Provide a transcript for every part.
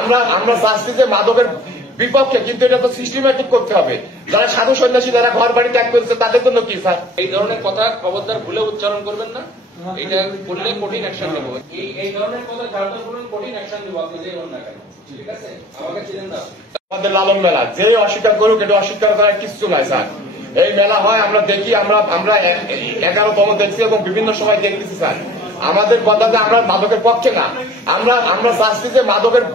আমরা আমরা চাচ্ছি যে মাদকের বিপক্ষে, কিন্তু এটা তো সিস্টেমেটিক করতে হবে। যারা সাধু সন্ন্যাসী যারা ঘর বাড়ি ত্যাগ করেছে তাদের জন্য কি স্যার? এই ধরনের কথা খবরদার ভুলে উচ্চারণ করবেন না, এটা করলে কঠিন অ্যাকশন নেব। এই ধরনের কথা ঝাড়খণ্ড করুন, কঠিন অ্যাকশন নেব। আপনি যে হন না কেন, ঠিক আছে? আমাকে চিনেন না। আমাদের লালন মেলা যে অস্বীকার করুক, এটা অস্বীকার করার কিছু নাই স্যার। এই মেলা হয়, আমরা দেখি, আমরা 11তম দেখছি এবং বিভিন্ন সময় দেখতেছি স্যার। আমাদের কথা যে আমরা মাদকের পক্ষে না, আমরা চাচ্ছি যে মাদকের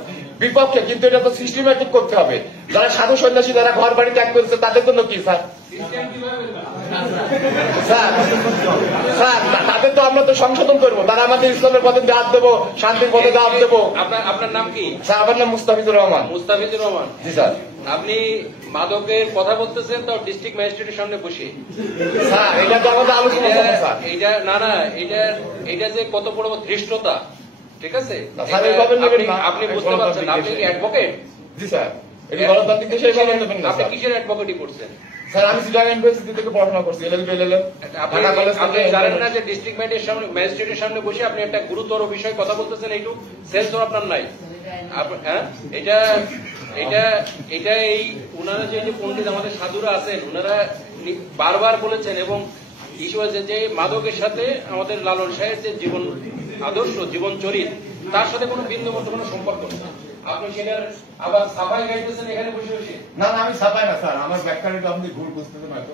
বিপক্ষে, কিন্তু এটা তো সিস্টেমেটিক করতে হবে। যারা সাধু সন্ন্যাসী যারা ঘর বাড়ি ত্যাগ করেছে তাদের জন্য কি স্যার? স্যার তাদের তো আমরা তো সংশোধন করবো, তারা আমাদের ইসলামের পথে দাওয়াত দেবো, শান্তির পথে দাওয়াত দেবো। আপনার নাম কি? স্যার আমার নাম মুস্তাফিজুর রহমান। মুস্তাফিজুর রহমান, জি স্যার। আপনি মাদকের কথা বলতেছেন তো ডিস্ট্রিক্ট ম্যাজিস্ট্রেটের সামনে বসে। স্যার এটা তো আমাদের আলোচনা করবো স্যার। এটা না এটা যে কত বড় ধৃষ্টতা, ঠিক আছে? আপনি বুঝতে পারছেন? আপনি কি অ্যাডভোকেট? জি স্যার। এটা গণতান্ত্রিক দেশে এইভাবে নেবেন না। আপনি কিসের অ্যাডভোকেটই করছেন? স্যার আমি চিটাগাং ইউনিভার্সিটি থেকে পড়াশোনা করছি, এলএলবি এলএলএম। আপনি জানেন না যে ডিস্ট্রিক্ট ম্যাজিস্ট্রেটের সামনে বসে আপনি একটা গুরুতর বিষয় কথা বলতেছেন? এইটু সেন্স তো আপনার নাই। হ্যাঁ, এটা এই ওনারা যে পণ্ডিত আমাদের সাধুরা আছেন, ওনারা বারবার বলেছেন এবং ইস্যু হয়েছে যে মাদকের সাথে আমাদের লালন সাহেবের যে জীবন আদর্শ, জীবন চরিত, তার সাথে কোনো বিন্দু মতো কোনো সম্পর্ক নেই। আপনি সেটার আবার সাফাই গাইতেছেন এখানে বসে বসে। না আমি সাফাই না স্যার, আমার ব্যাখ্যাটা আপনি ভুল বুঝতেছেন হয়তো।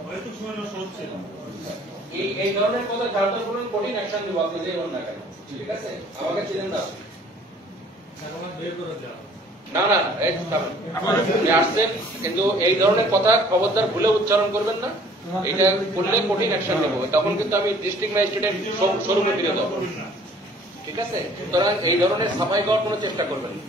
এই ধরনের কথা ঝাড়খণ্ড করুন, কঠিন অ্যাকশন নেব। আপনি যে হন না কেন, ঠিক আছে? আমাকে চিনেন না। না আপনি আসছেন, কিন্তু এই ধরনের কথা খবরদার ভুলে উচ্চারণ করবেন না, এটা করলে কঠিন অ্যাকশন নেব। তখন কিন্তু আমি ডিস্ট্রিক্ট ম্যাজিস্ট্রেটের শোরুমে ফিরে যাবো, ঠিক আছে? সুতরাং এই ধরনের সাফাই করার কোনো চেষ্টা করবেন না।